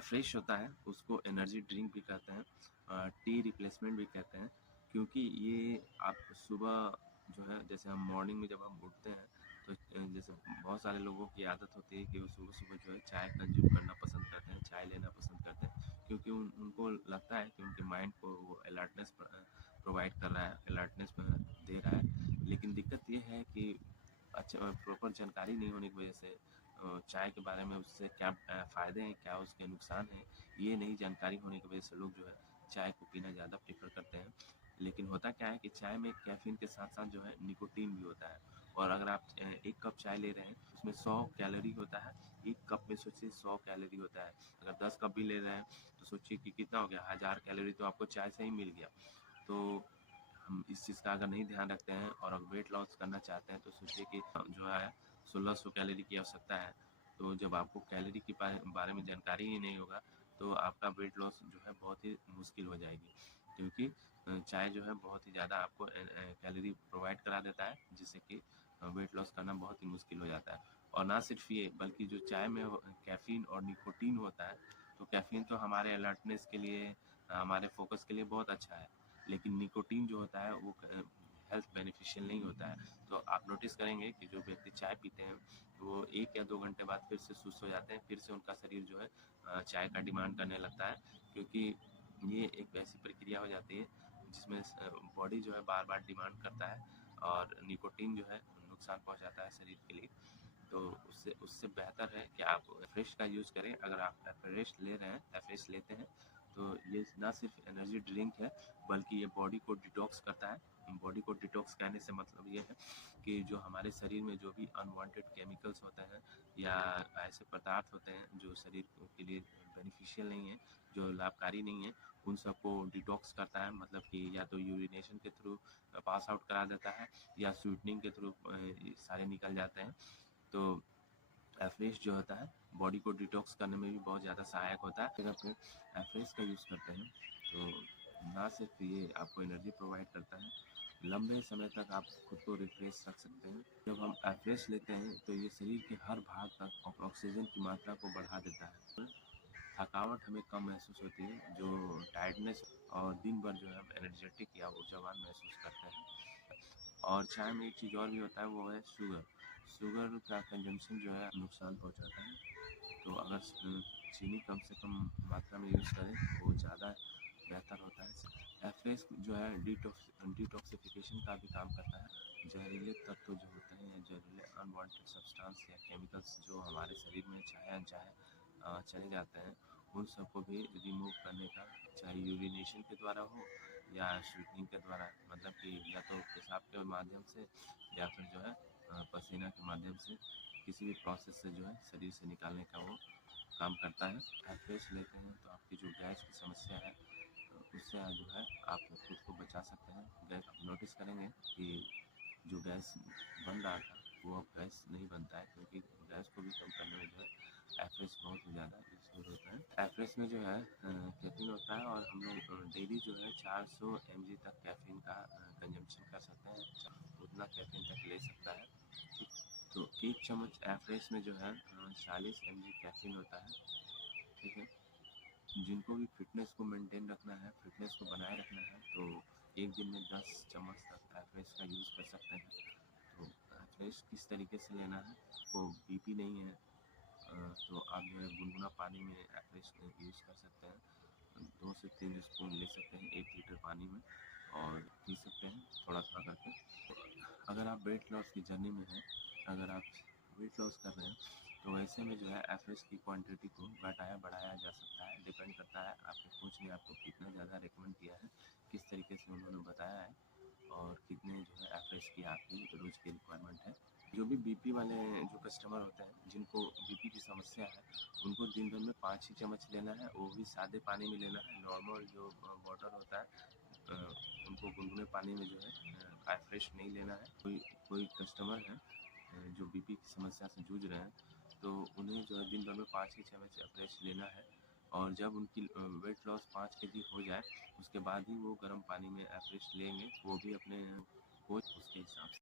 Fresh होता है उसको एनर्जी ड्रिंक भी कहते हैं, टी रिप्लेसमेंट भी कहते हैं, क्योंकि ये आप सुबह जो है जैसे हम मॉर्निंग में जब हम उठते हैं तो जैसे बहुत सारे लोगों की आदत होती है कि वो सुबह सुबह जो है चाय कंज्यूम करना पसंद करते हैं, चाय लेना पसंद करते हैं, क्योंकि उनको लगता है कि उनके माइंड को वो अलर्टनेस प्रोवाइड कर रहा है, अलर्टनेस दे रहा है। लेकिन दिक्कत ये है कि अच्छा प्रॉपर जानकारी नहीं होने की वजह से चाय के बारे में उससे क्या फ़ायदे हैं, क्या उसके नुकसान हैं, ये नहीं जानकारी होने की वजह से लोग जो है चाय को पीना ज़्यादा प्रेफ़र करते हैं। लेकिन होता क्या है कि चाय में कैफ़ीन के साथ-साथ जो है निकोटीन भी होता है, और अगर आप 1 कप चाय ले रहे हैं, उसमें 100 कैलोरी होता है, 1 कप में सोचिए 100 कैलोरी होता है। अगर 10 कप भी ले रहे हैं, तो सोचिए कि कितना हो गया, 1000 कैलोरी तो आपको चाय से ही मिल गया। तो हम इस चीज़ का अगर नहीं ध्यान रखते हैं और अगर वेट लॉस करना चाहते हैं तो सोचिए कि जो है 1600 कैलोरी की आवश्यकता है। तो जब आपको कैलोरी के बारे में जानकारी ही नहीं होगा तो आपका वेट लॉस जो है बहुत ही मुश्किल हो जाएगी, क्योंकि चाय जो है बहुत ही ज़्यादा आपको कैलोरी प्रोवाइड करा देता है, जिससे कि वेट लॉस करना बहुत ही मुश्किल हो जाता है। और ना सिर्फ ये बल्कि जो चाय में कैफ़ीन और निकोटीन होता है, तो कैफ़ीन तो हमारे अलर्टनेस के लिए, हमारे फोकस के लिए बहुत अच्छा है, लेकिन निकोटीन जो होता है वो हेल्थ बेनिफिशियल नहीं होता है। तो आप नोटिस करेंगे कि जो व्यक्ति चाय पीते हैं वो 1 या 2 घंटे बाद फिर से सुस्त हो जाते हैं, फिर से उनका शरीर जो है चाय का डिमांड करने लगता है, क्योंकि ये एक ऐसी प्रक्रिया हो जाती है जिसमें बॉडी जो है बार-बार डिमांड करता है और निकोटीन जो है नुकसान पहुँचाता है शरीर के लिए। तो उससे उससे बेहतर है कि आप फ्रेश का यूज़ करें। अगर आप फ्रेश ले रहे हैं, फ्रेश लेते हैं, तो ये ना सिर्फ एनर्जी ड्रिंक है बल्कि ये बॉडी को डिटॉक्स करता है। बॉडी को डिटॉक्स कहने से मतलब ये है कि जो हमारे शरीर में जो भी अनवांटेड केमिकल्स होते हैं या ऐसे पदार्थ होते हैं जो शरीर के लिए बेनिफिशियल नहीं है, जो लाभकारी नहीं है, उन सबको डिटॉक्स करता है। मतलब कि या तो यूरिनेशन के थ्रू पास आउट करा देता है या स्वीटनिंग के थ्रू सारे निकल जाते हैं। तो एफ्रेश जो होता है बॉडी को डिटॉक्स करने में भी बहुत ज़्यादा सहायक होता है। अगर आप एफ्रेश का यूज़ करते हैं तो ना सिर्फ ये आपको एनर्जी प्रोवाइड करता है, लंबे समय तक आप खुद को रिफ्रेश रख सकते हैं। जब हम एफ्रेश लेते हैं तो ये शरीर के हर भाग तक ऑक्सीजन की मात्रा को बढ़ा देता है। थकावट हमें कम महसूस होती है, जो टायर्डनेस, और दिन भर जो है हम एनर्जेटिक या ऊर्जावान महसूस करते हैं। और चाय में एक चीज़ और भी होता है, वो है शुगर। शुगर का कंजम्पशन जो है नुकसान पहुंचाता है, तो अगर चीनी कम से कम मात्रा में यूज़ करें तो वो ज़्यादा बेहतर होता है। एफ्रेश जो है डिटॉक्सिफिकेशन का भी काम करता है। जहरीले तत्व जो होते हैं या जहरीले अनवांटेड सब्सटेंस या केमिकल्स जो हमारे शरीर में चाहे अनचाहे चले जाते हैं, उन सबको भी रिमूव करने का, चाहे यूरिनेशन के द्वारा हो या स्वीटनिंग के द्वारा, मतलब कि या तो पेशाब के माध्यम से या फिर जो है पसीना के माध्यम से, किसी भी प्रोसेस से जो है शरीर से निकालने का वो काम करता है। एफ्रेश लेते हैं तो आपकी जो गैस की समस्या है उससे जो है आप खुद को बचा सकते हैं। गैस आप नोटिस करेंगे कि जो गैस बन रहा था वो अब गैस नहीं बनता है, क्योंकि गैस को भी कम करने में जो है एफ्रेश बहुत ही ज़्यादा यूज़फुल होता है। एफ्रेश में जो है कैफीन होता है और हम लोग डेली जो है 400 mg तक कैफीन का कंजम्पशन कर सकते हैं, उतना कैफीन तक ले सकता है। ठीक, तो 1 चम्मच एफ्रेश में जो है 40 mg कैफीन होता है। ठीक है, जिनको भी फिटनेस को मेंटेन रखना है, फिटनेस को बनाए रखना है, तो एक दिन में 10 चम्मच तक एफ्रेश का यूज़ कर सकते हैं। तो एफ्रेश किस तरीके से लेना है, आपको बीपी नहीं है तो आप जो है गुनगुना पानी में एफ्रेश यूज़ कर सकते हैं। 2 से 3 स्पून ले सकते हैं 1 लीटर पानी में और पी सकते हैं थोड़ा-थोड़ा करके। अगर आप वेट लॉस की जर्नी में हैं, अगर आप वेट लॉस कर रहे हैं, तो ऐसे में जो है एफरेश की क्वांटिटी को घटाया बढ़ाया जा सकता है। डिपेंड करता है आपके कोच ने आपको कितना ज़्यादा रिकमेंड किया है, किस तरीके से उन्होंने बताया है और कितने जो है एफरेश की आपकी रोज़ की रिक्वायरमेंट है। जो भी बीपी वाले जो कस्टमर होते हैं, जिनको बीपी की समस्या है, उनको दिन भर में 5 ही चम्मच लेना है, वो भी सादे पानी में लेना है। नॉर्मल जो वाटर होता है अ, उनको गुनगुने पानी में जो है एफरेश नहीं लेना है। कोई कोई कस्टमर है जो बीपी की समस्या से जूझ रहे हैं, तो उन्हें जो है दिन भर में 5 ही चम्मच एवरेज लेना है, और जब उनकी वेट लॉस 5 केजी हो जाए उसके बाद ही वो गर्म पानी में एवरेज लेंगे, वो भी अपने कोच उसके हिसाब से।